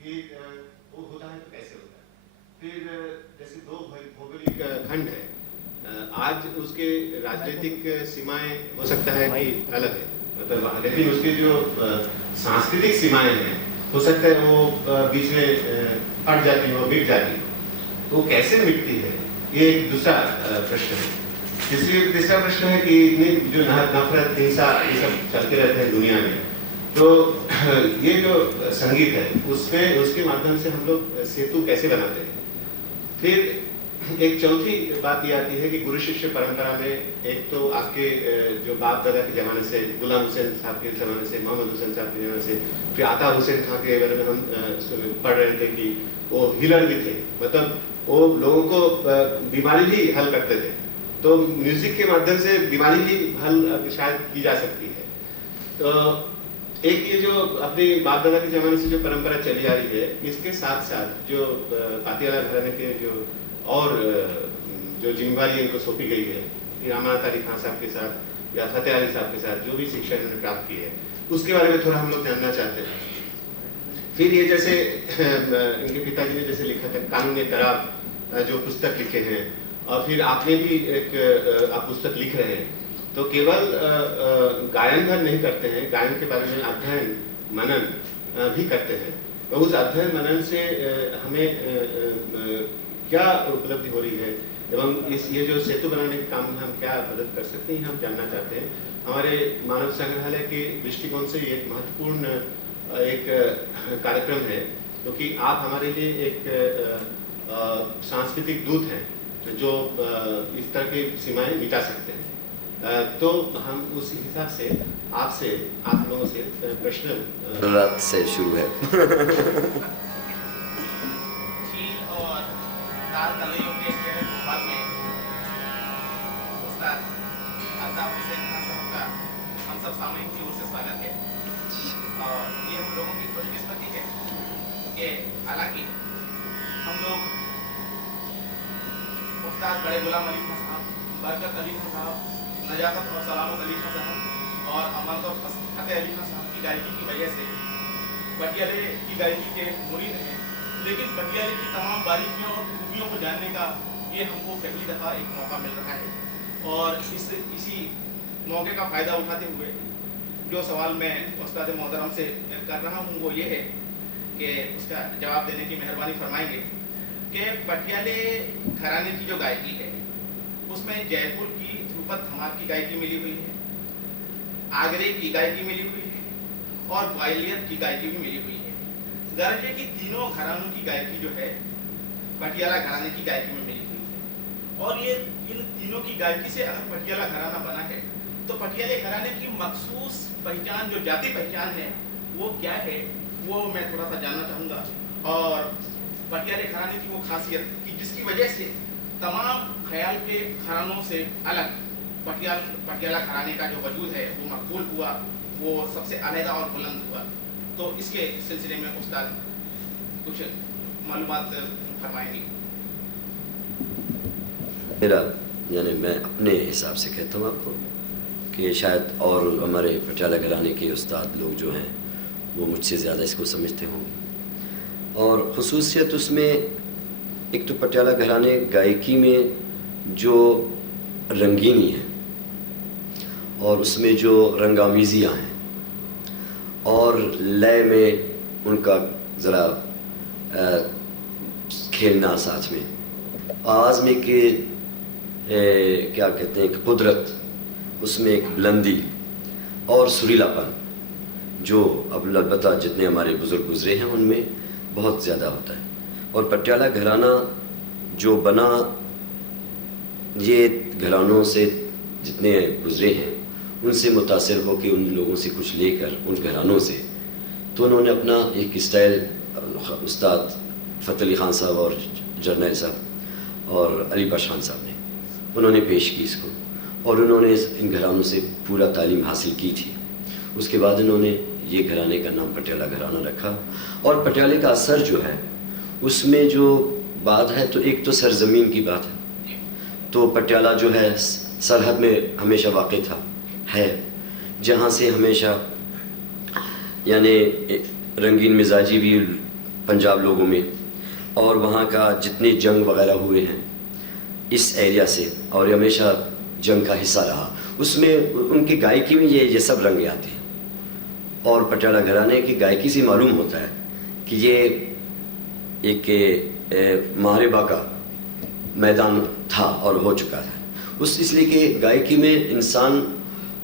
कि वो होता है तो कैसे होता है। फिर जैसे दो भौगोलिक खंड है, आज उसके राजनीतिक सीमाएं हो सकता है कि अलग है, मतलब लेकिन उसके जो सांस्कृतिक सीमाएं हैं हो सकता है वो बीच में अट जाती हो, मिट जाती हो, तो वो कैसे मिटती है, ये एक दूसरा प्रश्न है। तीसरा प्रश्न है कि इतनी जो नफरत, हिंसा, ये सब चलते रहते हैं दुनिया में, तो ये जो संगीत है उसमें उसके माध्यम से हम लोग सेतु कैसे बनाते हैं। फिर एक चौथी बात ये आती है कि गुरु शिष्य परंपरा में एक तो आपके जो बाप दादा के ज़माने से, गुलाम हुसैन साहब के ज़माने से, मोहम्मद हुसैन साहब के ज़माने से, फिर आता हुसैन खां के बारे में हम पढ़ रहे थे कि वो हीलर भी थे, मतलब वो लोगों को बीमारी भी हल करते थे। तो म्यूजिक के माध्यम से बीमारी भी हल शायद की जा सकती है। तो एक ये जो अपने बाप दादा के ज़माने से जो परंपरा चली आ रही है, इसके साथ साथ जो पातियाला घराने के जो और जो जिम्मेवारी इनको सौंपी गई है, फिर अमानत अली खान साहब के साथ या फतेह अली साहब के साथ जो भी शिक्षा इन्होंने प्राप्त की है, उसके बारे में थोड़ा हम लोग जानना चाहते हैं। फिर ये जैसे इनके पिताजी ने जैसे लिखा था कानून तराब जो पुस्तक लिखे हैं, और फिर आपने भी एक आप पुस्तक लिख रहे हैं, तो केवल गायन भर नहीं करते हैं, गायन के बारे में अध्ययन मनन भी करते हैं। तो उस अध्ययन मनन से हमें क्या उपलब्धि हो रही है, एवं ये जो सेतु बनाने के काम में हम क्या मदद कर सकते हैं, हम जानना चाहते हैं। हमारे मानव संग्रहालय के दृष्टिकोण से ये एक महत्वपूर्ण एक कार्यक्रम है, क्योंकि आप हमारे लिए एक सांस्कृतिक दूत हैं जो इस तरह की सीमाएं मिटा सकते हैं। तो हम उस हिसाब से आपसे, आप लोगों से प्रश्न रात से शुरू है। चीन और लाल तलैयों के भूभाग में उस्ताद अल्ताफ हुसैन खान साहब का हम सब सामूहिक की ओर से स्वागत है। और ये हम लोगों की खुशकिस्मती है कि हालांकि हम लोग उस्ताद बड़े गुलाम अली खान साहब, बरकत अली खान साहब, नजाकत और सलामत अली खान साहब और अमानत और फतेह अली खान साहब की गायकी की वजह से पटियाले की गायकी के मुरीद हैं, लेकिन पटियाले की तमाम बारीकियों और खूबियों को जानने का ये हमको पहली दफ़ा एक मौका मिल रहा है। और इसी मौके का फ़ायदा उठाते हुए जो सवाल मैं उस्ताद मोहतरम से कर रहा हूँ वो ये है कि उसका जवाब देने की मेहरबानी फरमाएंगे कि पटियाले घराने की जो गायकी है उसमें जयपुर की ध्रुपद धमाल की गायकी मिली हुई है, आगरे की गायकी मिली हुई है और ग्वालियर की गायकी भी मिली हुई है। गर्ज की तीनों घरानों की गायकी जो है पटियाला घराने की गायकी में मिली हुई है। और ये इन तीनों की गायकी से अगर पटियाला घराना बना है तो पटियाले घराने की मखसूस पहचान, जो जाति पहचान है, वो क्या है, वो मैं थोड़ा सा जानना चाहूँगा। और पटियाले घराने की वो खासियत कि जिसकी वजह से तमाम ख्याल के घरानों से अलग पटियाला घराने का जो वजूद है वो मकबूल हुआ, वो सबसे अलहदा और बुलंद हुआ। तो इसके सिलसिले में उस्ताद कुछ मालूमात फरमाएंगे। मेरा यानी मैं अपने हिसाब से कहता हूँ आपको कि शायद और हमारे पटियाला घराने के उस्ताद लोग जो हैं वो मुझसे ज़्यादा इसको समझते होंगे। और ख़ुसूसियत उसमें एक तो पटियाला घराने गायकी में जो रंगीनी है और उसमें जो रंगामीज़ियाँ हैं और लय में उनका ज़रा खेलना साथ में, आवाज़ में कि क्या कहते हैं कि कुदरत, उसमें एक बुलंदी और सुरीलापन जो अब अलबत्ता जितने हमारे बुज़ुर्ग गुज़रे हैं उनमें बहुत ज़्यादा होता है। और पटियाला घराना जो बना, ये घरानों से जितने गुज़रे हैं उनसे मुतासिर हो कि उन लोगों से कुछ लेकर उन घरानों से, तो उन्होंने अपना एक स्टाइल उस्ताद फतेह अली खान साहब और जर्नैल साहब और अली बख्श खान साहब ने उन्होंने पेश की इसको, और उन्होंने इन घरानों से पूरा तालीम हासिल की थी। उसके बाद इन्होंने ये घराने का नाम पटियाला घराना रखा। और पटियाले का असर जो है उसमें जो बात है, तो एक तो सरजमीन की बात है, तो पटियाला जो है सरहद में हमेशा वाक़ था, है, जहाँ से हमेशा यानी रंगीन मिजाजी भी पंजाब लोगों में, और वहाँ का जितने जंग वगैरह हुए हैं इस एरिया से, और ये हमेशा जंग का हिस्सा रहा, उसमें उनकी गायकी में ये सब रंग आते हैं। और पटियाला घराने की गायकी से मालूम होता है कि ये एक मुहारिबा का मैदान था और हो चुका था। इसलिए कि गायकी में इंसान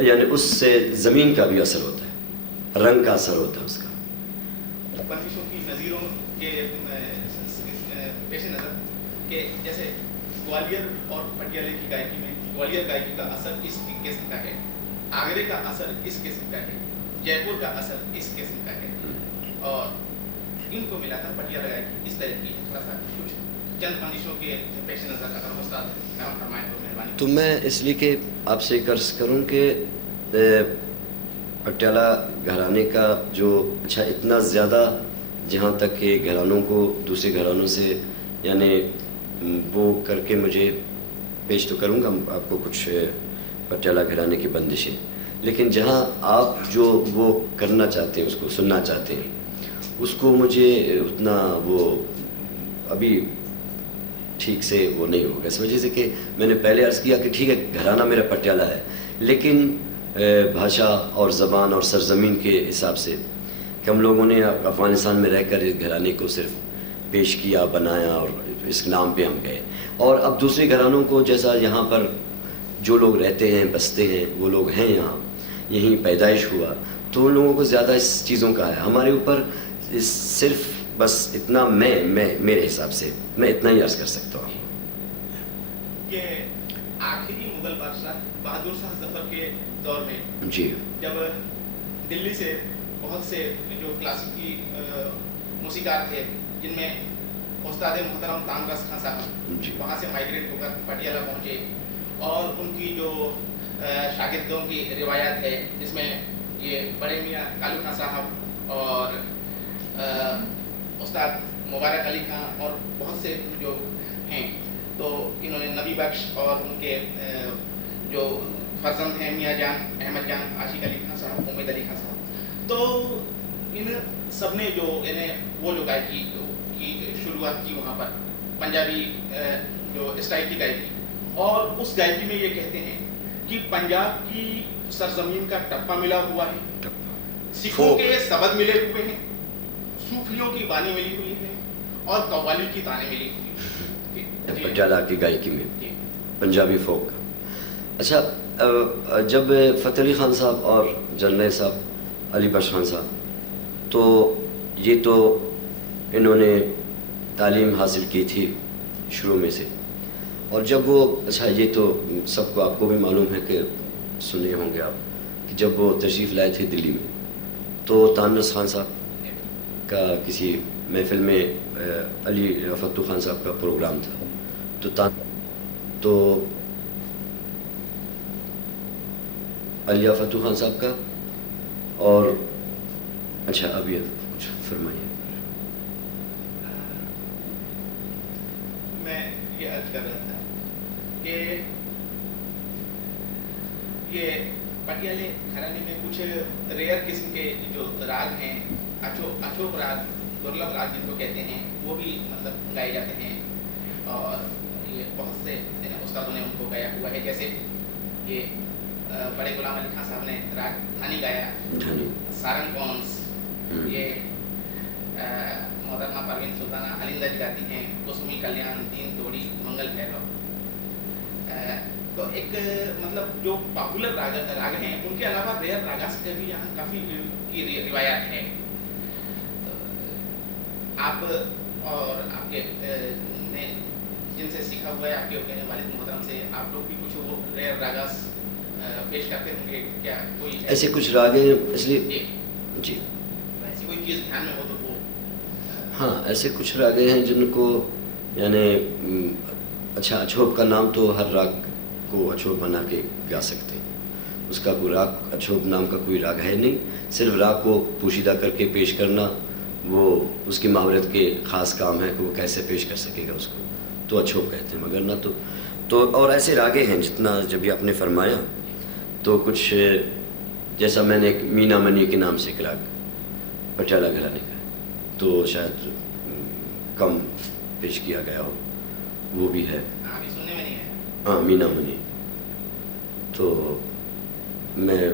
यानी उससे ज़मीन का भी असर होता है, रंग का असर होता है उसका। बंदिशों की नज़ीरों के पेश नज़र कि जैसे ग्वालियर और पटियाले की गायकी में ग्वालियर गायकी का असर इस किस्म का है, आगरे का असर इस किस्म का है, जयपुर का असर इस किस्म का है, और इनको मिलाकर पटियाला गायकी इस तरह की थोड़ा सा कुछ चंद बंदिशों के पेश नज़र अगर उस्ताद काम फरमाएं तो मेहरबानी। तो मैं इसलिए कि आपसे कर्ज करूं कि पटियाला घराने का जो अच्छा इतना ज़्यादा, जहाँ तक कि घरानों को दूसरे घरानों से यानी वो करके मुझे पेश तो करूँगा आपको कुछ पटियाला घराने की बंदिशें, लेकिन जहाँ आप जो वो करना चाहते हैं, उसको सुनना चाहते हैं, उसको मुझे उतना वो अभी ठीक से वो नहीं होगा। इस वजह से कि मैंने पहले अर्ज़ किया कि ठीक है घराना मेरा पटियाला है, लेकिन भाषा और ज़बान और सरज़मीन के हिसाब से कि हम लोगों ने अफ़गानिस्तान में रहकर इस घराने को सिर्फ पेश किया, बनाया और इस नाम पे हम गए। और अब दूसरे घरानों को जैसा यहाँ पर जो लोग रहते हैं, बसते हैं, वो लोग हैं यहाँ, यहीं पैदाइश हुआ, तो उन लोगों को ज़्यादा इस चीज़ों का है। हमारे ऊपर सिर्फ बस इतना मैं मेरे हिसाब से मैं इतना ही अर्ज़ कर सकता हूँ। ये आखिरी मुगल बादशाह बहादुर शाह जफर के दौर में जी, जब दिल्ली से बहुत से जो क्लासिकी मौसीकार थे, जिनमें उस्ताद मोहतरम तामरस खान साहब वहाँ से माइग्रेट होकर पटियाला पहुँचे, और उनकी जो शागिर्दों की रिवायत है, जिसमें ये बड़े मियाँ कालू खान साहब और उस्ताद मुबारक अली खान और बहुत से जो हैं, तो इन्होंने नबी बख्श और उनके जो फर्जंद हैं मियाँ जान, अहमद जान, आशिक अली खान साहब, उम्मीद अली खान साहब, तो इन सब ने जो इन्हें वो जो गायकी की शुरुआत की वहाँ पर पंजाबी जो स्टाइल की गायकी, और उस गायकी में ये कहते हैं कि पंजाब की सरजमीन का टप्पा मिला हुआ है, सिखों के सबद मिले हुए हैं, सूफियों की बानी मिली हुई है, और कव्वाली की ताने मिली हुई है पटियाला की गायकी में पंजाबी फोक। अच्छा, जब फ़तेह अली ख़ान साहब और जर्नैल साहब अली बख्श खान साहब, तो ये तो इन्होंने तालीम हासिल की थी शुरू में से, और जब वो अच्छा ये तो सबको आपको भी मालूम है कि सुने होंगे आप कि जब वो तशरीफ़ लाए थे दिल्ली में, तो तानरस खान साहब का किसी महफिल में अली फत्तू खान साहब का प्रोग्राम था, तो अलिया फत्तू खान साहब का, और अच्छा अभी कुछ फरमाइए। मैं ये अर्ज कर रहा था कि ये पटियाले घराने में कुछ रेयर किस्म के जो राग हैं, अछूत राग, दुर्लभ राग जिनको कहते हैं, वो भी मतलब गाए जाते हैं, और ये बहुत से उस्तादों ने उनको गाया हुआ है। जैसे ये बड़े गुलाम अली खान साहब ने राग धानी गाया, सारंग कौंस, ये मोहतरमा परवीन सुल्ताना अलिंदा जी गाती हैं, कुसुमी कल्याण, तीन तोड़ी, मंगल भैरव। तो एक मतलब जो पॉपुलर राग हैं, उनके अलावा रेयर रागास के भी यहाँ काफ़ी की रिवायत है। आप और आपके ने जिनसे सीखा हुआ है, आपके वालिद मोहतरम से, आप लोग भी कुछ वो रेयर रागास पेश करते होंगे क्या? कोई ऐसे कुछ राग हैं इसलिए जी, ऐसी कोई चीज़ ध्यान में हो तो वो? हाँ, ऐसे कुछ रागे हैं जिनको यानी अच्छा अछोब का नाम तो हर राग को अछोब बना के गा सकते हैं, उसका कोई राग अछोब नाम का कोई राग है नहीं, सिर्फ राग को पोशीदा करके पेश करना वो उसकी महावरत के ख़ास काम है कि वो कैसे पेश कर सकेगा उसको, तो अछोब कहते हैं। मगर ना तो और ऐसे रागे हैं जितना जब भी आपने फरमाया, तो कुछ जैसा मैंने एक मीना मनी के नाम से एक राग पटियाला घराने का, तो शायद कम पेश किया गया हो, वो भी है। अभी सुनने में नहीं है। हाँ, मीना मुनी, तो मैं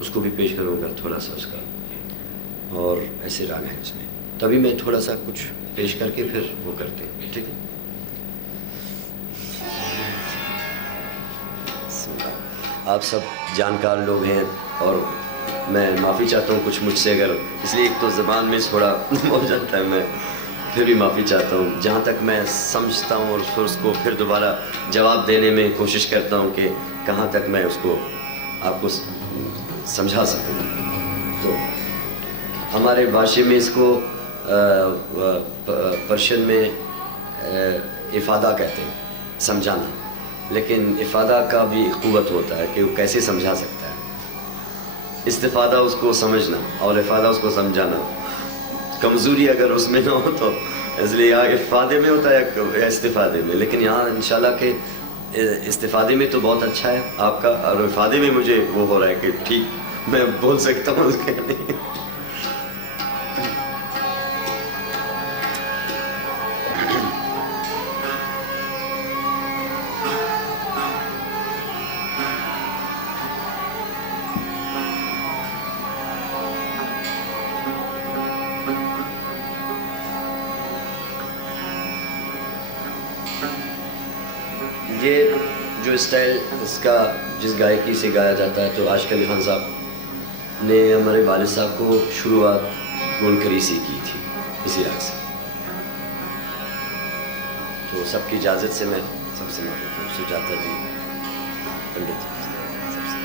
उसको भी पेश करूँगा थोड़ा सा उसका, और ऐसे राग हैं इसमें, तभी मैं थोड़ा सा कुछ पेश करके फिर वो करते हैं, ठीक है। आप सब जानकार लोग हैं और मैं माफ़ी चाहता हूँ कुछ मुझसे अगर, इसलिए एक तो ज़बान में थोड़ा हो जाता है, मैं फिर भी माफ़ी चाहता हूँ जहाँ तक मैं समझता हूँ, और फिर उसको फिर दोबारा जवाब देने में कोशिश करता हूँ कि कहाँ तक मैं उसको आपको समझा सकूँ। तो हमारे भाषा में इसको पर्शियन में इफ़ादा कहते हैं, समझाना, लेकिन इफ़ादा का भी क़ुव्वत होता है कि वो कैसे समझा सकता है। इस्तिफ़ादा उसको समझना और इफ़ादा उसको समझाना, कमज़ोरी अगर उसमें ना हो तो इसलिए यहाँ इफ़ादे में होता है या इस्तिफ़ादे में, लेकिन यहाँ इंशाल्लाह के इस्तिफ़ादे में तो बहुत अच्छा है आपका, और इफ़ादे में मुझे वो हो रहा है कि ठीक मैं बोल सकता हूँ उसके लिए। ये जो स्टाइल इसका जिस गायकी से गाया जाता है, तो आशिक़ अली ख़ान साहब ने हमारे वालिद साहब को शुरुआत मुनकरी से की थी इसी राग से। तो सबकी इजाज़त से मैं सबसे माफ़ी हूँ, सुजाता जी, पंडित जी सबसे।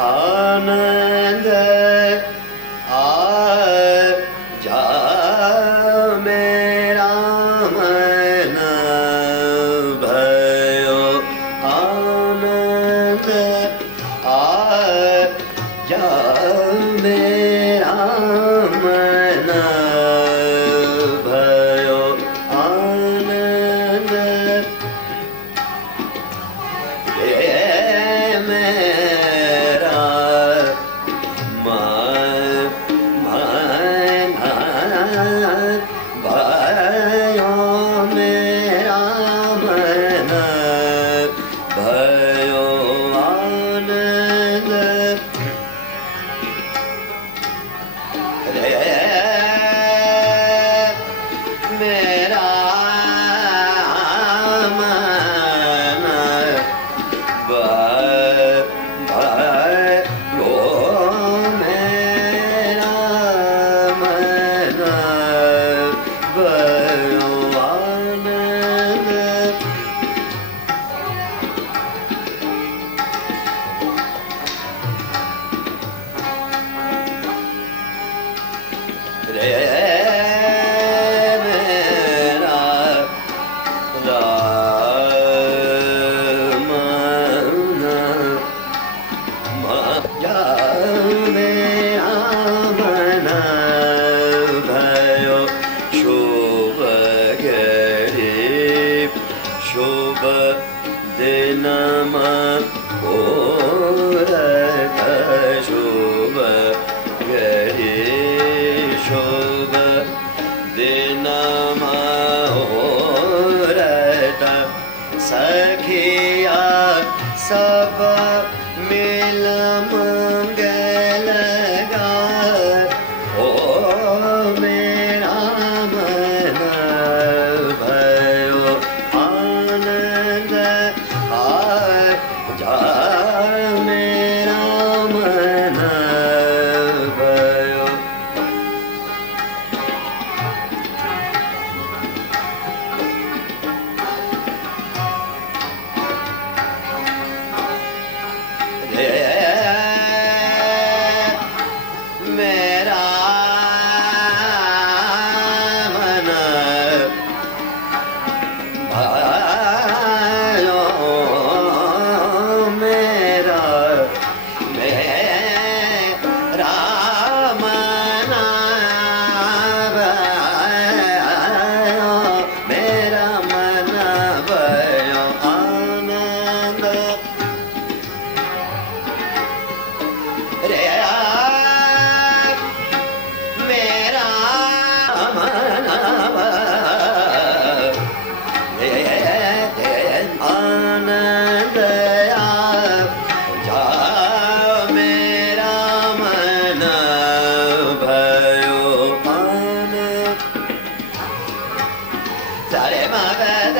आनंद आ जा मेरा मन भयो, आनंद आ जा मेरा मन भयो, आनंद सखिया सब मिल मंगल गाय। ओ मेरा मन भयो आनंद आय जा मेरा मन भयो। मेरा मन भयो मेरा मेरा मन भयो मेरा मन भयो आनंद रे मेरा मन आनंद जा मेरा मन भयो आनंद। सारे मगध